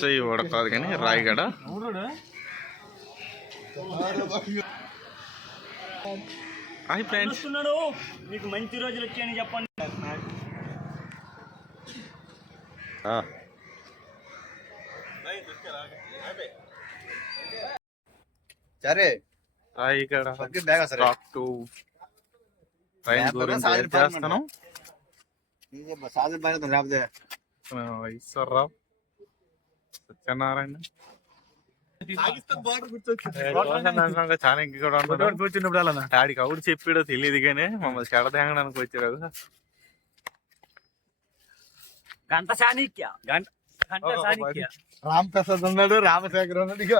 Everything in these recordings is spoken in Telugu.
చెయ్యి కూడా కాదు కానీ రాయగడ. హాయ్ ఫ్రెండ్స్, మీకు మంచి రోజులు వచ్చాయని చెప్పండి. సరే రాయగడ ట్రైన్ గురించి ఏం చేస్తున్నాం. ఈశ్వరరావు, సత్యనారాయణ చాలా ఇంక కూడా కూర్చున్నప్పుడు ఆడికి అవుడు చెప్పాడో తెలియదు కానీ మమ్మల్ని చెడదేగడానికి వచ్చాడు. గంట చాణిక్య రామ్ ప్రసాద్ ఉన్నాడు, రామశేఖర్ ఉన్నాడు. ఇక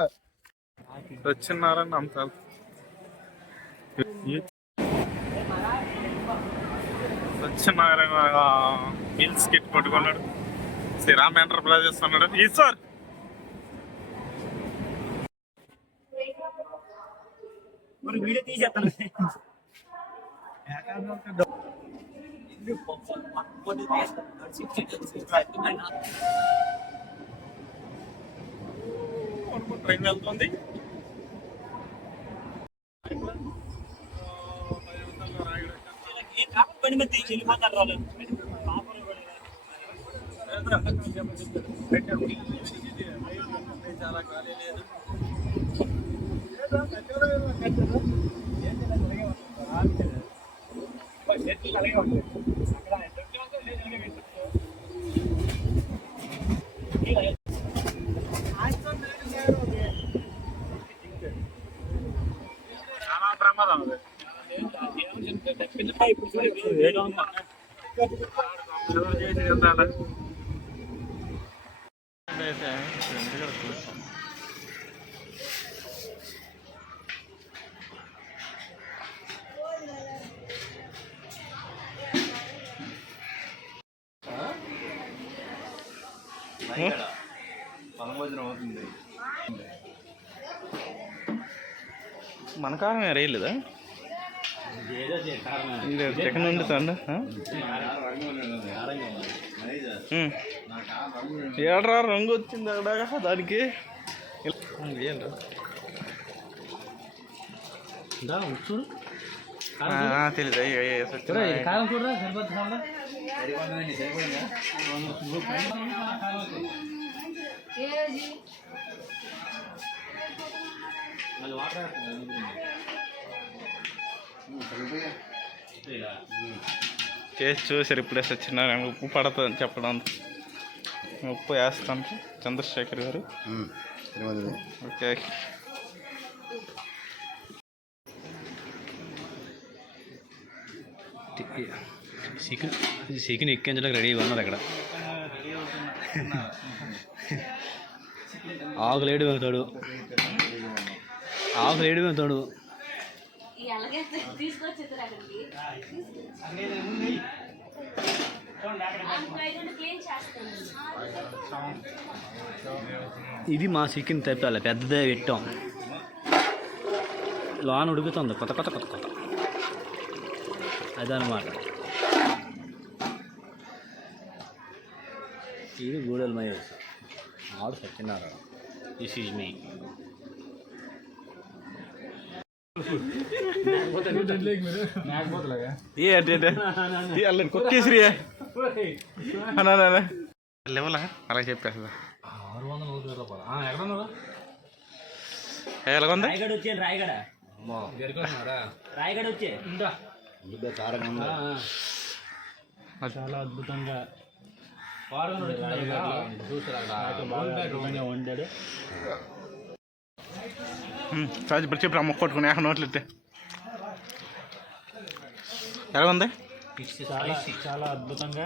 సత్యనారాయణ అంశాలు సత్యనారాయణ మిల్స్ కిట్ కొట్టుకున్నాడు. శ్రీరామ్ ఎంటర్ప్రైజెస్ అన్నాడు. ఈశ్వర్ వీడియో తీసేస్తాను. ట్రైన్ వెళ్తుంది. పని మీద వెళ్ళిపోతారు వాళ్ళు. చాలా ఖాళీ లేదు. చాలా ప్రమాదం. అవుతుంది. మన కారం రేయలేదా? చికెన్ వండుతాండ ఏడ్రా రంగు వచ్చింది అక్కడ దానికి. తెలీదు కారం చూడరా సరిపోతుంది. చేసి చూసారు ఇప్పుడే సత్యనారాయణ. ఉప్పు పడుతుందని చెప్పడం, ఉప్పు వేస్తాను చంద్రశేఖర్ గారు. ఓకే, చికెన్ ఎక్కించడానికి రెడీగా ఉన్నారు అక్కడ. ఆకులేడు వెళ్తాడు, ఆకులేడు వెళ్తాడు. ఇది మా చికెన్ తెప్పాలి, పెద్దదే పెట్టాం. లోన ఉడుకుతుంది కొత్త కొత్త కొత్త కొత్త. అదనమాట. ఇది గూడెల మహేష్, ఆడు సత్యనారాయణ. దిస్ ఈజ్ మీ. కొక్కేసిరి లేవలా అలా చెప్పేస్తా. 600 రూపాయలు. ఎలాగుంది? రాయగడ వచ్చే రాయగడ రాయగడ వచ్చే చాలా అద్భుతంగా వండాడు. సార్ ఇప్పుడు చెప్పు అమ్మ కొట్టుకుని నోట్లు ఇస్తే ఎలా ఉంది? చాలా అద్భుతంగా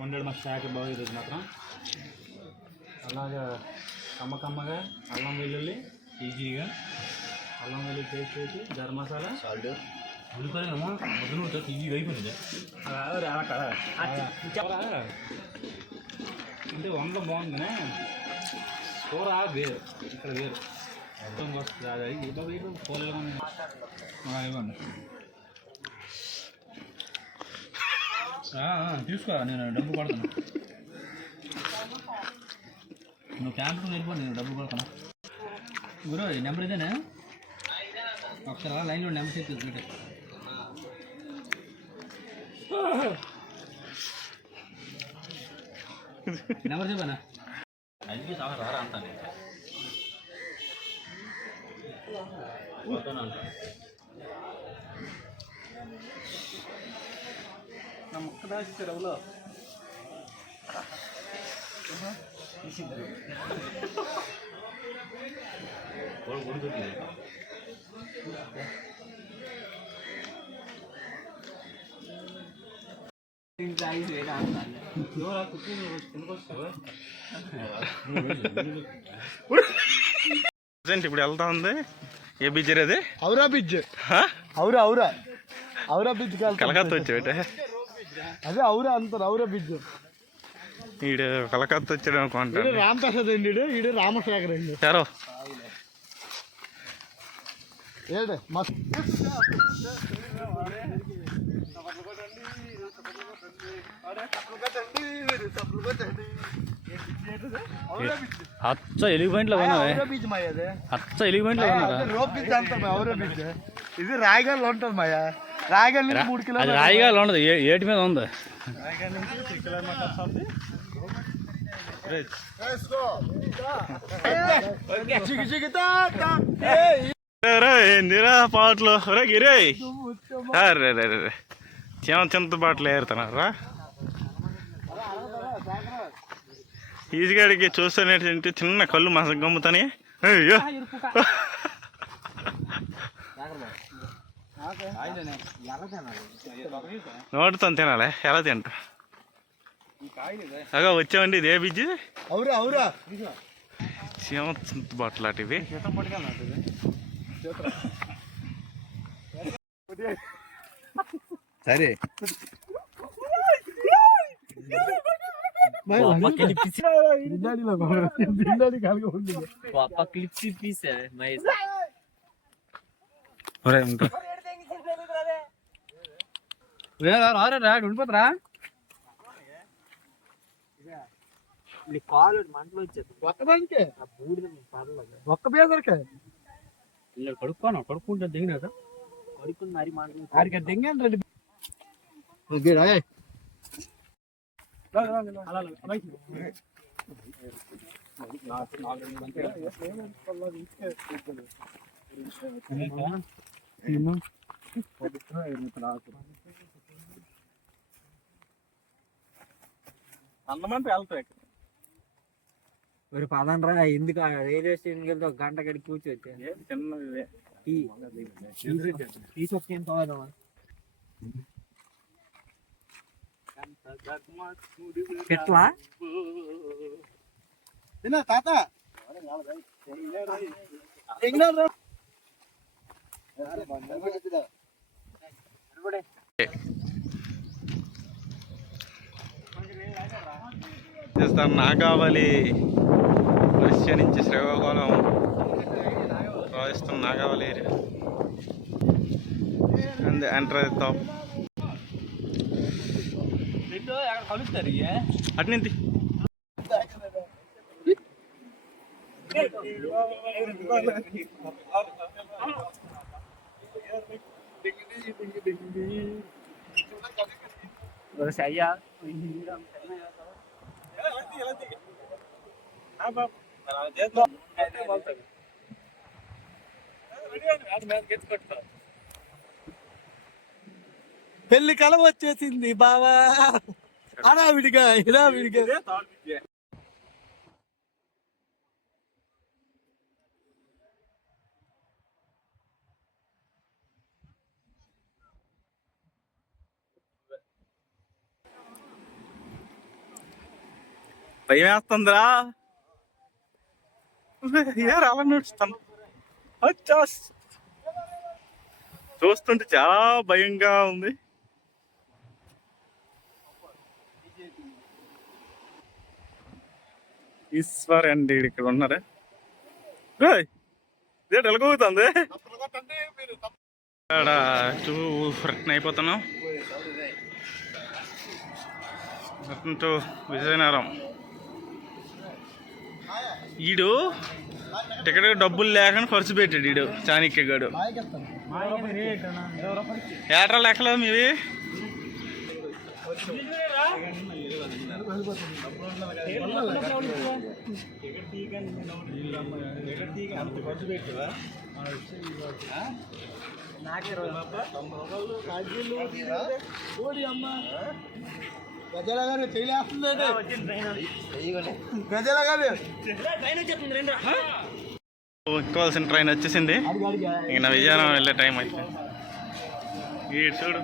వండాడు మా శాఖ బాబు ఈరోజు మాత్రం. అలాగా కమ్మకమ్మగా అల్లం వెల్లుల్లి ఈజీగా అల్లం వెల్లుల్లి పేస్ట్ వేసి గరం మసాలా సాల్ట్ ఉల్లిపాయలేమో పొద్దున ఈజీగా అయిపోయింది. అంటే వంట బాగుంది, కూర వేరు, ఇక్కడ వేరు మొత్తం వస్తుంది. అది కూరలు ఇవ్వండి తీసుకో, నేను డబ్బు పడుతున్నా. నువ్వు క్యాంప్ వెళ్ళిపో, నేను డబ్బులు కొడతాను. గురు ఈ నెంబర్ ఇదేనా? ఒకసారి లైన్లో నెంబర్ చెప్పి నెంబర్ చెప్పానా? అది రారా అంటాను ನಮ್ಮ ಅಕ್ಕ ದಾಸಿದ್ದಾರೆ ಅವಳು ఇప్పుడు వెళ్తా ఉంది. ఏ బీచ్ అది? ఔరా బీచ్. ఔరా ఔరా ఔరా బీచ్ కలకత్తా వచ్చాడు. అదే ఔరా అంటారు, ఔరా బీచ్. ఈడు కలకత్తా వచ్చాడు అనుకుంటాడు. రామప్రసాద్ అండి, ఈడు రామశేఖర్ అండి. సరే ఏడే అచ్చ ఎలుగు పాయింట్లో బీచ్ మాయ, అదే అచ్చ ఎలుగు పాయింట్లో రోప్ బీచ్ అంటారు ఔరా బీచ్. ఇది రాయగల్లో ఉంటుంది మాయ. రాయగల్ నుంచి 3 కిలోమీటర్లు. రాయిగా ఉండదు, ఏటి మీద ఉంది. ఏందిరా పాటలు గిరే చింత పాటలు ఏరుతున్నారా? ఈజీగాడికి చూస్తానేంటి చిన్న కళ్ళు మస గమ్ముతాని. అయ్యో నోటితో తినాలి, ఎలా తింటా? అగా వచ్చామండి. ఇదే బీచ్ చీమ చింత బాటలు అటివి. సరే ఉండిపోతారా? కాలు మంటలు వచ్చేది ఒక్కదానికే, ఒక్క బేదరికే కడుక్కుంటే దిగినాక కడుక్కుని మరి మాట్లాడి దింగండి రండి. అన్నమంటే వెళ్తాయి. ഒരു പതണ്ട ఎందుకు రైల్వే స్టేషన్కి వెళ్తే 1 గంట గడికి కూర్చోవచ్చు. ఎట్లా తాత నాగావళి రష్యా నుంచి శ్రీకాకుళం ప్రవహిస్తున్న Nagavali area and enter top కలుస్తారు అటు నుంచి అయ్యా పెళ్లి కలం వచ్చేసింది బావా, అలా విడిగా ఇలా విడిగా. భయం వేస్తుందిరా, అలా నడుస్తాను. చూస్తుంటే చాలా భయంగా ఉంది. ఈశ్వర్ అండి ఇక్కడ ఉన్నారా? ఇదేంటి ఎలాగవుతుంది? ఇక్కడ రిటర్న్ అయిపోతున్నాం. Return to Vizianagaram. ఈడు టికెట్ డబ్బులు లేకుండా ఖర్చు పెట్టాడు ఈడు చాణక్యగాడు. ఏట్రా లెక్కలు మీవి? గజలగానే చేయలేస్తుందండి. గజలగానే ఎక్కాల్సిన ట్రైన్ వచ్చేసింది. ఇంకా విజయనగరం వెళ్ళే టైం అయితే ఈ చూడు.